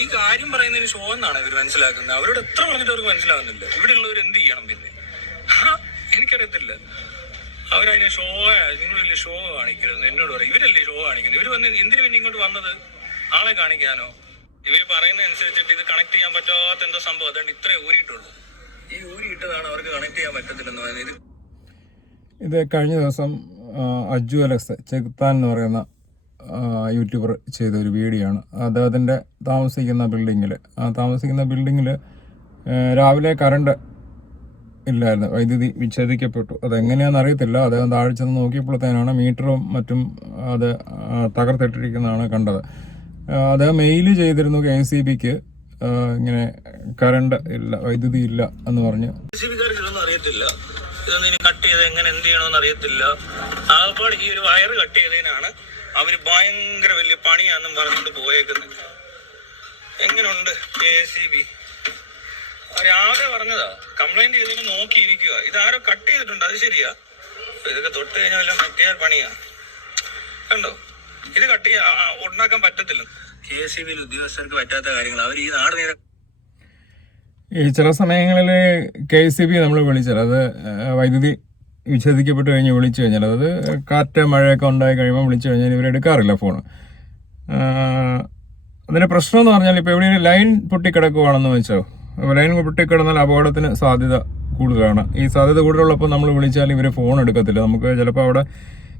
ഈ കാര്യം പറയുന്നതിന് ഷോ എന്നാണ് ഇവർ മനസ്സിലാക്കുന്നത്. അവരോട് എത്ര പറഞ്ഞിട്ട് അവർക്ക് മനസ്സിലാകുന്നില്ല. ഇവിടെ ഉള്ളവർ എന്ത് ചെയ്യണം പിന്നെ? എനിക്കറിയത്തില്ല. അവരതിനെ ഷോ, നിങ്ങൾ വലിയ ഷോ കാണിക്കരുത് എന്നോട് പറയും. ഇവരല്ലേ ഷോ കാണിക്കുന്നത്? ഇവർ വന്ന് എന്തിനു പിന്നെ ഇങ്ങോട്ട് വന്നത്? ആളെ കാണിക്കാനോ? ഇവർ പറയുന്ന അനുസരിച്ചിട്ട് ഇത് കണക്ട് ചെയ്യാൻ പറ്റാത്ത എന്തോ സംഭവം. അതുകൊണ്ട് ഇത്രേ ഊരിയിട്ടുള്ളൂ. ഈ ഊരിയിട്ടതാണ് അവർക്ക് കണക്ട് ചെയ്യാൻ പറ്റത്തില്ലെന്ന് പറയുന്നത്. ഇത് കഴിഞ്ഞ ദിവസം അജു അലക്സ് ചെകുത്താൻ എന്ന് പറയുന്ന യൂട്യൂബർ ചെയ്ത ഒരു വീഡിയോ ആണ്. അദ്ദേഹത്തിൻ്റെ താമസിക്കുന്ന ബിൽഡിങ്ങിൽ രാവിലെ കറണ്ട് ഇല്ലായിരുന്നു, വൈദ്യുതി വിച്ഛേദിക്കപ്പെട്ടു. അതെങ്ങനെയാണെന്ന് അറിയത്തില്ല. അദ്ദേഹം താഴെ ചെന്ന് നോക്കിയപ്പോഴത്തേനാണ് മീറ്ററും മറ്റും അത് തകർത്തിട്ടിരിക്കുന്നതാണ് കണ്ടത്. അദ്ദേഹം മെയിൽ ചെയ്തിരുന്നു KCBക്ക്, ഇങ്ങനെ കറണ്ട് ഇല്ല, വൈദ്യുതി ഇല്ല എന്ന് പറഞ്ഞ്. അറിയത്തില്ല ഇതൊന്നും കട്ട് ചെയ്ത് എങ്ങനെ എന്ത് ചെയ്യണമെന്ന് അറിയത്തില്ല. ആകപ്പാട് ഈ ഒരു വയറ് കട്ട് ചെയ്തതിനാണ് അവര് ഭയങ്കര വലിയ പണിയാന്നും പറഞ്ഞുകൊണ്ട് പോയേക്കുന്നത്. എങ്ങനെയുണ്ട് KCB? രാവിലെ പറഞ്ഞതാ കംപ്ലൈന്റ് ചെയ്തതിന് നോക്കിയിരിക്കുക. ഇതാരോ കട്ട് ചെയ്തിട്ടുണ്ട്, അത് ശരിയാ. ഇതൊക്കെ തൊട്ട് കഴിഞ്ഞാൽ വല്ല മറ്റേ പണിയാ. കണ്ടോ, ഇത് കട്ട് ചെയ്യാൻ ഉണ്ടാക്കാൻ പറ്റത്തില്ല. KCB ഉദ്യോഗസ്ഥർക്ക് പറ്റാത്ത കാര്യങ്ങൾ അവർ ഈ നാട് നേരെ. ഈ ചില സമയങ്ങളിൽ KCB നമ്മൾ വിളിച്ചാൽ, അത് വൈദ്യുതി വിച്ഛേദിക്കപ്പെട്ട് കഴിഞ്ഞ് വിളിച്ചു കഴിഞ്ഞാൽ, അതായത് കാറ്റ് മഴയൊക്കെ ഉണ്ടായി കഴിയുമ്പോൾ വിളിച്ചു കഴിഞ്ഞാൽ ഇവരെടുക്കാറില്ല ഫോണ്. അതിൻ്റെ പ്രശ്നം എന്ന് പറഞ്ഞാൽ, ഇപ്പോൾ എവിടെ ലൈൻ പൊട്ടിക്കിടക്കുവാണെന്ന് വെച്ചോ, ലൈൻ പൊട്ടിക്കിടന്നാൽ അപകടത്തിന് സാധ്യത കൂടുതലാണ്. ഈ സാധ്യത കൂടുതലുള്ളപ്പോൾ നമ്മൾ വിളിച്ചാൽ ഇവർ ഫോൺ എടുക്കത്തില്ല. നമുക്ക് ചിലപ്പോൾ അവിടെ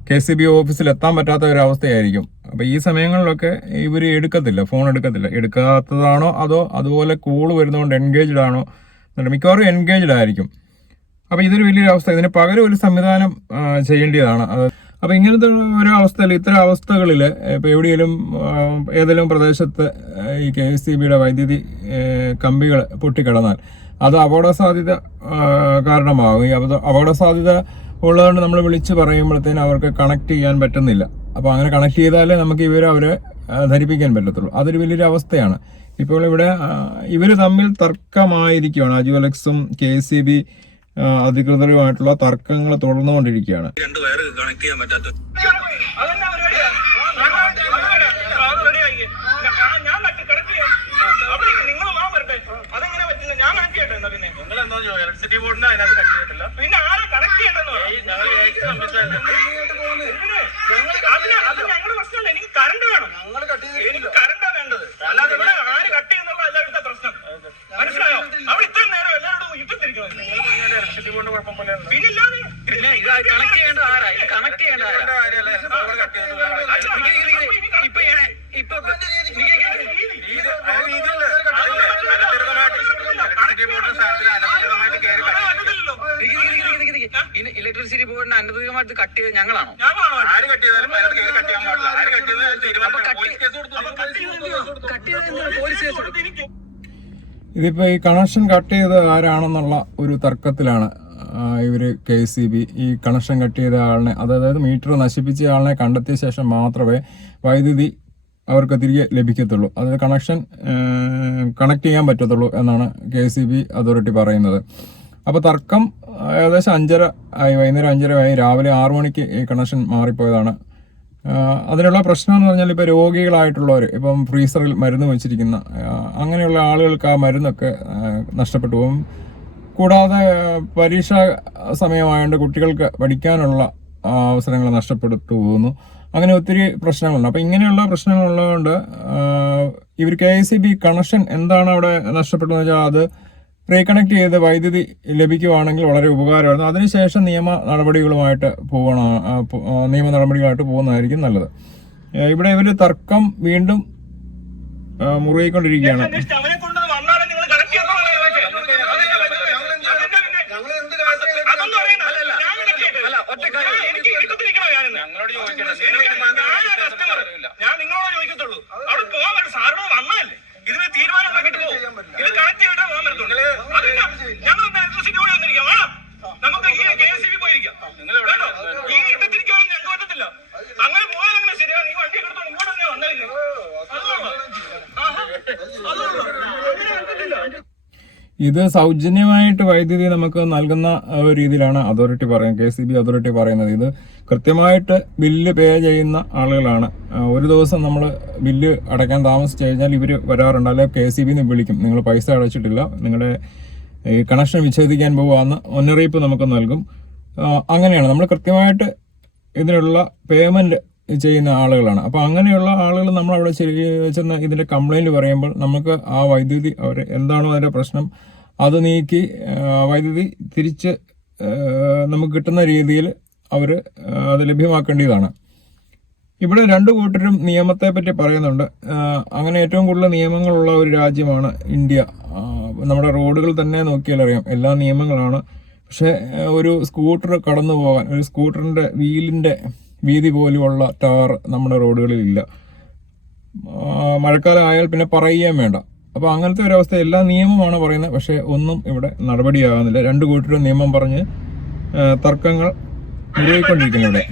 KCB ഓഫീസിൽ എത്താൻ പറ്റാത്ത ഒരവസ്ഥയായിരിക്കും. അപ്പോൾ ഈ സമയങ്ങളിലൊക്കെ ഇവർ എടുക്കത്തില്ല, ഫോൺ എടുക്കത്തില്ല. എടുക്കാത്തതാണോ അതോ അതുപോലെ കോള് വരുന്നതുകൊണ്ട് എൻഗേജ്ഡ് ആണോ? മിക്കവാറും എൻഗേജ്ഡ് ആയിരിക്കും. അപ്പോൾ ഇതൊരു വലിയൊരു അവസ്ഥ. ഇതിന് പകരം ഒരു സംവിധാനം ചെയ്യേണ്ടതാണ്. അപ്പോൾ ഇങ്ങനത്തെ ഒരു അവസ്ഥയിൽ, ഇത്തരം അവസ്ഥകളിൽ ഇപ്പോൾ എവിടെയെങ്കിലും ഏതെങ്കിലും പ്രദേശത്ത് ഈ KCBയുടെ വൈദ്യുതി കമ്പികൾ പൊട്ടിക്കിടന്നാൽ അത് അപകട സാധ്യത കാരണമാകും. ഈ അപകട സാധ്യത ഉള്ളതുകൊണ്ട് നമ്മൾ വിളിച്ച് പറയുമ്പോഴത്തേനും അവർക്ക് കണക്ട് ചെയ്യാൻ പറ്റുന്നില്ല. അപ്പോൾ അങ്ങനെ കണക്ട് ചെയ്താലേ നമുക്ക് അവരെ ധരിപ്പിക്കാൻ പറ്റത്തുള്ളൂ. അതൊരു വലിയൊരു അവസ്ഥയാണ്. ഇപ്പോൾ ഇവിടെ ഇവർ തമ്മിൽ തർക്കമായിരിക്കുകയാണ്. അജു അലക്സും KCB അധികൃതരുമായിട്ടുള്ള തർക്കങ്ങൾ തുടർന്നുകൊണ്ടിരിക്കുകയാണ്. ഇലക്ട്രിസിറ്റി ബോർഡിന് അതിനകത്ത് കണക്ട് ചെയ്തിട്ടില്ല. പിന്നെ ആരെ കണക്ട് ചെയ്യണ്ടെന്ന് ഞങ്ങളുടെ പ്രശ്നമല്ല. എനിക്ക് കറണ്ട് വേണം, എനിക്ക് കറണ്ടാ വേണ്ടത്. അല്ലാതെ ഇവിടെ ആര് കട്ട് ചെയ്യുന്നുള്ള എല്ലാവരുടെ പ്രശ്നം. മനസ്സിലായോ? അവിടെ ഇത്രയും നേരം എല്ലാവരും ഇട്ടിരിക്കണം. ഇലക്ട്രിസിറ്റി ബോർഡിന് കുഴപ്പം പോലെ പിന്നില്ലാതെ കണക്ട് ചെയ്യേണ്ട ആരാ? ഇത് കണക്ട് ചെയ്യേണ്ട ഇലക്ട്രിസിറ്റി ബോർഡിന് അനധികൃതമായിട്ട് കട്ട് ചെയ്ത് ഞങ്ങളാണോ? ഇതിപ്പോ ഈ കണക്ഷൻ കട്ട് ചെയ്ത് ആരാണെന്നുള്ള ഒരു തർക്കത്തിലാണ് ഇവര് KCB. ഈ കണക്ഷൻ കട്ട് ചെയ്ത ആളിനെ, അതായത് മീറ്റർ നശിപ്പിച്ച ആളിനെ കണ്ടെത്തിയ ശേഷം മാത്രമേ വൈദ്യുതി അവർക്ക് തിരികെ ലഭിക്കത്തുള്ളൂ. അതായത് കണക്ഷൻ കണക്ട് ചെയ്യാൻ പറ്റത്തുള്ളൂ എന്നാണ് KCB അതോറിറ്റി പറയുന്നത്. അപ്പോൾ തർക്കം ഏകദേശം 5:30 ആയി, വൈകുന്നേരം 5:30 ആയി. രാവിലെ 6 മണിക്ക് ഈ കണക്ഷൻ മാറിപ്പോയതാണ്. അതിനുള്ള പ്രശ്നം എന്ന് പറഞ്ഞാൽ, ഇപ്പോൾ രോഗികളായിട്ടുള്ളവർ, ഇപ്പം ഫ്രീസറിൽ മരുന്ന് വെച്ചിരിക്കുന്ന അങ്ങനെയുള്ള ആളുകൾക്ക് ആ മരുന്നൊക്കെ നഷ്ടപ്പെട്ടു പോകും. കൂടാതെ പരീക്ഷാ സമയമായതുകൊണ്ട് കുട്ടികൾക്ക് പഠിക്കാനുള്ള അവസരങ്ങൾ നഷ്ടപ്പെട്ടു പോകുന്നു. അങ്ങനെ ഒത്തിരി പ്രശ്നങ്ങളുണ്ട്. അപ്പം ഇങ്ങനെയുള്ള പ്രശ്നങ്ങളുള്ളതുകൊണ്ട് ഇവർ KCB കണക്ഷൻ എന്താണ് അവിടെ നഷ്ടപ്പെട്ടതെന്ന് വെച്ചാൽ അത് റീകണക്ട് ചെയ്ത് വൈദ്യുതി ലഭിക്കുവാണെങ്കിൽ വളരെ ഉപകാരമായിരുന്നു. അതിനുശേഷം നിയമ നടപടികളായിട്ട് പോകുന്നതായിരിക്കും നല്ലത്. ഇവിടെ ഇവർ തർക്കം വീണ്ടും മുറുകിക്കൊണ്ടിരിക്കുകയാണ്. ഞാൻ നിങ്ങളോട് ചോദിക്കത്തുള്ളൂ. അവിടെ പോകാൻ പറ്റും. സാറിനോട് വന്നതല്ലേ, ഇതിന് തീരുമാനം ഉണ്ടാക്കിട്ട് പോകും. ഇത് കണക്ട് ചെയ്തിട്ടേ പോകാൻ പറ്റത്തുള്ളൂ. ഞങ്ങൾ ഇലക്ട്രിസിറ്റി കൂടി വന്നിരിക്കാം. നമുക്ക് ഈ KCB പോയിരിക്കാം. ഈ ഇടത്തിരിക്കാൻ ഞങ്ങൾക്ക് പറ്റത്തില്ല. അങ്ങനെ പോയാൽ അങ്ങനെ ശരിയാണ്. ഈ വണ്ടി എടുത്തോ ഇങ്ങോട്ട് തന്നെ വന്നിരിക്കും. ഇത് സൗജന്യമായിട്ട് വൈദ്യുതി നമുക്ക് നൽകുന്ന ഒരു രീതിയിലാണ് അതോറിറ്റി പറയുന്നത്, KCB അതോറിറ്റി പറയുന്നത്. ഇത് കൃത്യമായിട്ട് ബില്ല് പേ ചെയ്യുന്ന ആളുകളാണ്. ഒരു ദിവസം നമ്മൾ ബില്ല് അടയ്ക്കാൻ താമസിച്ചു കഴിഞ്ഞാൽ ഇവർ വരാറുണ്ട്, അല്ലെങ്കിൽ KCB വിളിക്കും, നിങ്ങൾ പൈസ അടച്ചിട്ടില്ല, നിങ്ങളുടെ ഈ കണക്ഷൻ വിച്ഛേദിക്കാൻ പോകുകയെന്ന് മുന്നറിയിപ്പ് നമുക്ക് നൽകും. അങ്ങനെയാണ് നമ്മൾ കൃത്യമായിട്ട് ഇതിനുള്ള പേയ്മെന്റ് ചെയ്യുന്ന ആളുകളാണ്. അപ്പോൾ അങ്ങനെയുള്ള ആളുകൾ നമ്മൾ അവിടെ ചെന്ന് ഇതിന്റെ കംപ്ലൈന്റ് പറയുമ്പോൾ നമുക്ക് ആ വൈദ്യുതി അവർ എന്താണോ അതിന്റെ പ്രശ്നം അത് നീക്കി വൈദ്യുതി തിരിച്ച് നമുക്ക് കിട്ടുന്ന രീതിയിൽ അവർ അത് ലഭ്യമാക്കേണ്ടതാണ്. ഇവിടെ രണ്ടു കൂട്ടരും നിയമത്തെ പറ്റി പറയുന്നുണ്ട്. അങ്ങനെ ഏറ്റവും കൂടുതൽ നിയമങ്ങളുള്ള ഒരു രാജ്യമാണ് ഇന്ത്യ. നമ്മുടെ റോഡുകൾ തന്നെ നോക്കിയാൽ അറിയാം, എല്ലാ നിയമങ്ങളാണ്. പക്ഷെ ഒരു സ്കൂട്ടർ കടന്നു പോകാൻ, ഒരു സ്കൂട്ടറിന്റെ വീലിന്റെ വീതി പോലെയുള്ള ടാർ നമ്മുടെ റോഡുകളിൽ ഇല്ല. മഴക്കാലം ആയാൽ പിന്നെ പറയുകയും വേണ്ട. അപ്പോൾ അങ്ങനത്തെ ഒരു അവസ്ഥ, എല്ലാ നിയമമാണ് പറയുന്നത്, പക്ഷെ ഒന്നും ഇവിടെ നടപടിയാകുന്നില്ല. രണ്ടു കൂട്ടരും നിയമം പറഞ്ഞ് തർക്കങ്ങൾ നിലവിക്കൊണ്ടിരിക്കുന്നു ഇവിടെ.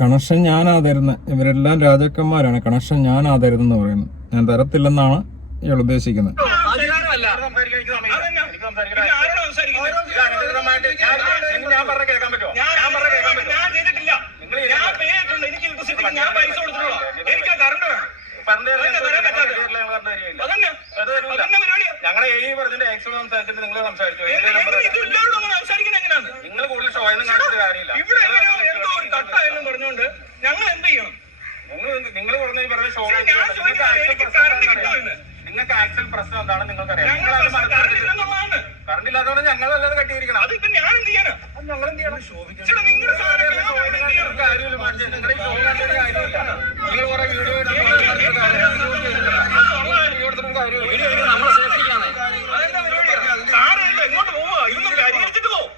കണക്ഷൻ ഞാനാ തരുന്നത്, ഇവരെല്ലാം രാജാക്കന്മാരാണ്, കണക്ഷൻ ഞാനാ തരുന്നെന്ന് പറയുന്നു. ഞാൻ തരത്തില്ലെന്നാണ് ഇയാൾ ഉദ്ദേശിക്കുന്നത്. ഞങ്ങളെ നിങ്ങൾ സംസാരിച്ചു, നിങ്ങൾ കൂടുതൽ ഷോയൊന്നും കാണിച്ചിട്ട് കാര്യമില്ല. പറഞ്ഞുകൊണ്ട് ഞങ്ങൾ എന്ത് ചെയ്യണം? നിങ്ങൾ പറഞ്ഞ ഷോ നിങ്ങൾക്ക് ആക്ച്വൽ പ്രശ്നം എന്താണ് നിങ്ങൾക്കറിയാം. കറണ്ട് ഇല്ലാത്തതുകൊണ്ട് ഞങ്ങളല്ലാതെ കട്ടിയിരിക്കണം. അതിപ്പോ ഞാൻ എന്ത് ചെയ്യാനാ? ഞങ്ങൾ എന്ത് ചെയ്യണം? നിങ്ങൾ കുറെ വീഡിയോ എങ്ങോട്ട് പോവാ? ഇതൊന്നും പരിഹരിച്ചിട്ട് പോകും.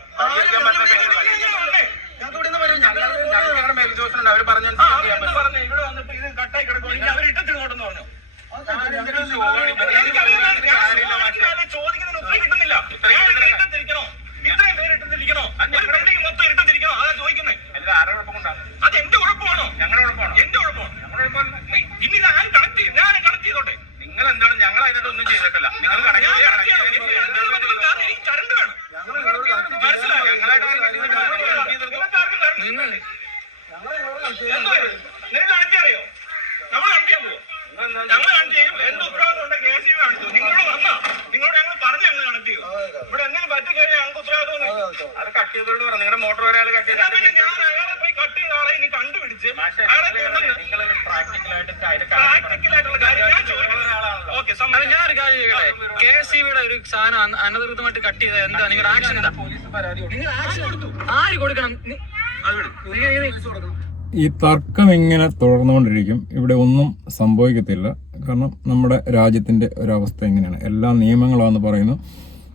ഞങ്ങളുടെ മേൽജോസിനുണ്ട്, അവര് പറഞ്ഞു ഇവിടെ വന്നിട്ട് ഇത് കട്ടായി കിടക്കും, അവർ ഇട്ടിങ്ങോട്ടെന്ന് പറഞ്ഞു. ചോദിക്കുന്നതിന് ഉത്തരം കിട്ടുന്നില്ല. ഇട്ടിരിക്കണോ? ഇത്രയും പേര് ഇട്ടിരിക്കണോ? മൊത്തം ഇട്ടിരിക്കണോ? അതാ ചോദിക്കുന്നത്. ആരുടെ കുഴപ്പമുണ്ടാകും? അത് എന്റെ കുഴപ്പമാണോ? ഞങ്ങളുടെ കുഴപ്പമാണോ? എന്റെ കുഴപ്പമാണ്. ഇനി ഇത് ആരും കണക്ട് ചെയ്യും, ഞാൻ കണക്ട് ചെയ്തോട്ടെ. നിങ്ങൾ എന്താണ്? ഞങ്ങൾ അതിനകത്ത് ഒന്നും ചെയ്തിട്ടില്ല. നിങ്ങൾ കണക്ട് കറണ്ട് വേണം, മനസ്സിലായോ? നിങ്ങൾ കണക്ട് അറിയോ? നമ്മൾ കണക്ട് ചെയ്യാൻ പോവോ? ഞങ്ങൾ കണക്ട് ചെയ്യും. എന്ത് ഉത്തരവാദിത്വം ഉണ്ട്? KCB കാണിച്ചു. നിങ്ങളോട് വന്നാ നിങ്ങളോട് ഞങ്ങൾ പറഞ്ഞു ഞങ്ങൾ കണക്ട് ചെയ്യും. ഇവിടെ എന്തെങ്കിലും പറ്റിക്കഴിഞ്ഞാൽ ഞങ്ങൾക്ക് ഉത്തരവാദിത്വം. അത് കട്ട് ചെയ്തോട് പറഞ്ഞു. നിങ്ങളുടെ മോട്ടോർ ഒരാൾ കട്ട് ചെയ്താൽ പിന്നെ ഞാൻ അയാളെ പോയി കട്ട് ചെയ്ത ആളെ ഇനി കണ്ടുപിടിച്ച് നിങ്ങളൊരു പ്രാക്ടിക്കലായിട്ടുള്ള കാര്യം ഞാൻ ചോദിക്കുന്ന ആളാണല്ലോ. ഓക്കെ, ഞാനൊരു കാര്യം ചോദിക്കട്ടെ, KCBയുടെ ഒരു സാധനം അനധികൃതമായിട്ട് കട്ട് ചെയ്ത എന്താ നിങ്ങളുടെ ആക്ഷൻ? എന്താ നിങ്ങൾ ആക്ഷൻ കൊടുത്തു? ആര് കൊടുക്കണം? ഈ തർക്കം ഇങ്ങനെ തുടർന്നുകൊണ്ടിരിക്കും, ഇവിടെ ഒന്നും സംഭവിക്കത്തില്ല. കാരണം നമ്മുടെ രാജ്യത്തിന്റെ ഒരവസ്ഥ എങ്ങനെയാണ്, എല്ലാ നിയമങ്ങളാണെന്ന് പറയുന്നു,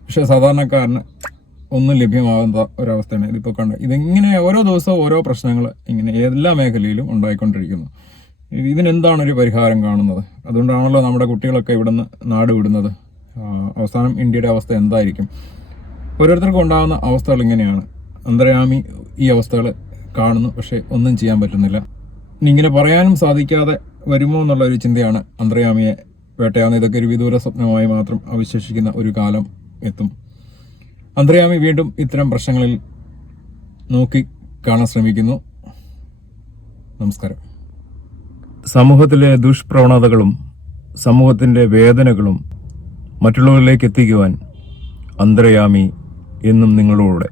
പക്ഷെ സാധാരണക്കാരന് ഒന്നും ലഭ്യമാകുന്ന ഒരവസ്ഥയാണ് ഇതിപ്പോൾ കണ്ടത്. ഇതിങ്ങനെ ഓരോ ദിവസവും ഓരോ പ്രശ്നങ്ങൾ ഇങ്ങനെ എല്ലാ മേഖലയിലും ഉണ്ടായിക്കൊണ്ടിരിക്കുന്നു. ഇതിനെന്താണ് ഒരു പരിഹാരം കാണുന്നത്? അതുകൊണ്ടാണല്ലോ നമ്മുടെ കുട്ടികളൊക്കെ ഇവിടുന്ന് നാട് വിടുന്നത്. അവസാനം ഇന്ത്യയുടെ അവസ്ഥ എന്തായിരിക്കും? ഓരോരുത്തർക്കും ഉണ്ടാകുന്ന അവസ്ഥകൾ ഇങ്ങനെയാണ്. അന്തര്യാമി ഈ അവസ്ഥകൾ കാണുന്നു, പക്ഷെ ഒന്നും ചെയ്യാൻ പറ്റുന്നില്ല. ഇനി ഇങ്ങനെ പറയാനും സാധിക്കാതെ വരുമോ എന്നുള്ള ഒരു ചിന്തയാണ് അന്ത്രയാമിയെ വേട്ടയാടുന്ന. ഇതൊക്കെ ഒരു വിദൂര സ്വപ്നമായി മാത്രം അവശേഷിക്കുന്ന ഒരു കാലം എത്തും. അന്ത്രയാമി വീണ്ടും ഇത്തരം പ്രശ്നങ്ങളിൽ നോക്കി കാണാൻ ശ്രമിക്കുന്നു. നമസ്കാരം. സമൂഹത്തിലെ ദുഷ്പ്രവണതകളും സമൂഹത്തിൻ്റെ വേദനകളും മറ്റുള്ളവരിലേക്ക് എത്തിക്കുവാൻ അന്ത്രയാമി എന്നും നിങ്ങളോടെ.